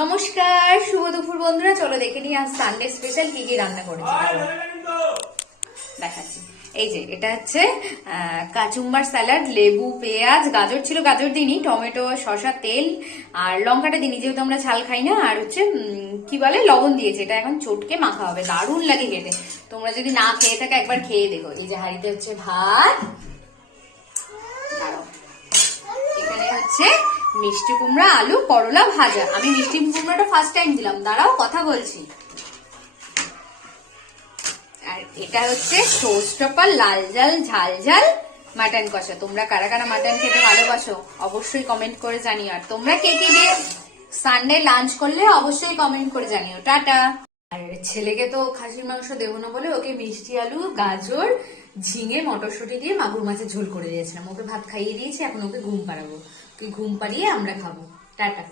নমস্কার, শুভ দুপুর বন্ধুরা। চলো দেখে নিই আজ সানডে স্পেশাল কি কি রান্না করেছি। দেখাচ্ছি। এই যে এটা হচ্ছে কাচুম্বার স্যালাড, লেবু, পেঁয়াজ, গাজর ছিল, গাজর দিইনি, টমেটো, শসা, তেল আর লঙ্কাটা দিইনি যেহেতু আমরা ঝাল খাই না। আর হচ্ছে কি বলে, লবণ দিয়েছে। এটা এখন চটকে মাখা হবে, দারুণ লাগে খেতে। তোমরা যদি না খেয়ে থাকো একবার খেয়ে দেখো। এই যে হাঁড়িতে হচ্ছে ভাত, এখানে হচ্ছে মিষ্টি কুমড়া, আলু, করলা ভাজা। আমি মিষ্টি কুমড়াটা ফার্স্ট টাইম দিলাম, দাঁড়াও কথা বলছি। আর এটা হচ্ছে শোস্টপার, লাল ঝাল, ঝাল ঝাল মাটন কষা। তোমরা কারা কারা মাটন খেতে ভালোবাসো অবশ্যই কমেন্ট করে জানিও। আর তোমরা কে কে দিয়ে সানডে লাঞ্চ করলে অবশ্যই কমেন্ট করে জানিও। টাটা। আর ছেলেকে তো খাসির মাংস দেবো না বলে ওকে মিষ্টি আলু, গাজর, ঝিঙে, মটরশুঁটি দিয়ে মাগুর মাছের ঝোল করে দিয়েছিলাম। ওকে ভাত খাইয়ে দিয়েছি, এখন ওকে ঘুম পাড়াবো। ওকে ঘুম পাড়িয়ে আমরা খাবো। টাটা।